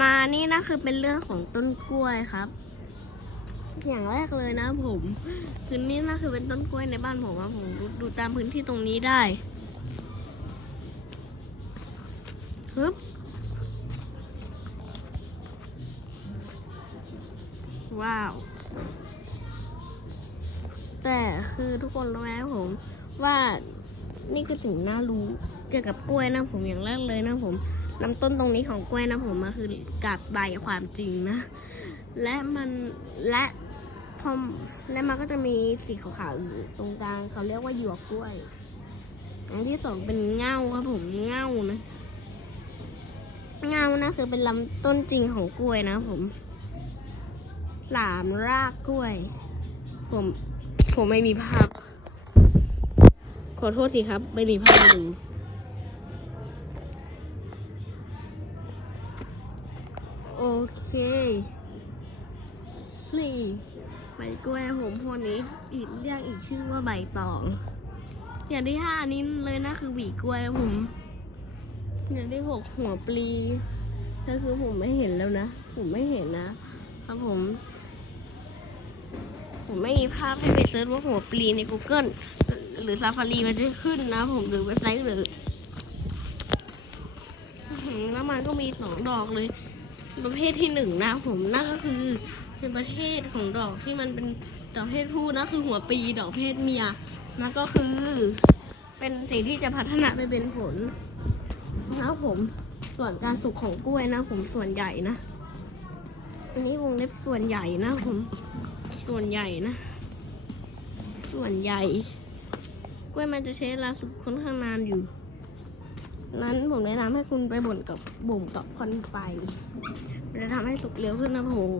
มานี่นะคือเป็นเรื่องของต้นกล้วยครับ อย่างแรกเลยนะผมคือนี่นะคือเป็นต้นกล้วยในบ้านผมอะผมดูดูตามพื้นที่ตรงนี้ได้ฮึบว้าว แต่คือทุกคนรู้ไหมผม ว่านี่คือสิ่งน่ารู้เกี่ยวกับกล้วยนะผมอย่างแรกเลยนะผม ลำต้นตรงนี้ของกล้วยนะผมมันคือกาบใบความจริงนะ และมันและพอและมันก็จะมีสีขาวๆอยู่ตรงกลางเขาเรียกว่าหยวกกล้วยอันที่สองเป็นเง่าครับผมเง่านะเงานะคือเป็นลำต้นจริงของกล้วยนะผมสามรากกล้วย ผมผมไม่มีภาพ ขอโทษทีครับ ไม่มีภาพดู โอเคสี่ใบกล้วยผมพวกนี้อีกเรียกอีกชื่อว่าใบตอง อย่างที่ห้านี้เลยนะคือหวีกล้วยนะผม อย่างที่หกหัวปลีก็คือผมไม่เห็นแล้วนะ ผมไม่เห็นนะครับผม ผมไม่มีภาพให้ไปเซิร์ชว่าหัวปลีใน Google หรือ Safari มันจะขึ้นนะ ผมหรือเว็บไซต์หรือแล้วมันก็มีสองดอกเลย ประเภทที่หนึ่งนะผมนั่นก็คือ เป็นประเภทของดอกที่มันเป็นดอกเพศผู้นะคือหัวปีดอกเพศเมียนั่นก็คือ เป็นสิ่งที่จะพัฒนาไปเป็นผลนะครับผมส่วนการสุกของกล้วยนะ ผมส่วนใหญ่นะอันนี้วงเล็บส่วนใหญ่นะผมส่วนใหญ่นะ ส่วนใหญ่ กล้วยมันจะใช้เวลาสุกค่อนข้างนานอยู่ นั้นผมแนะนำให้คุณไปบ่นกับบ่มกับควันไฟจะทำให้สุกเร็วขึ้นนะผม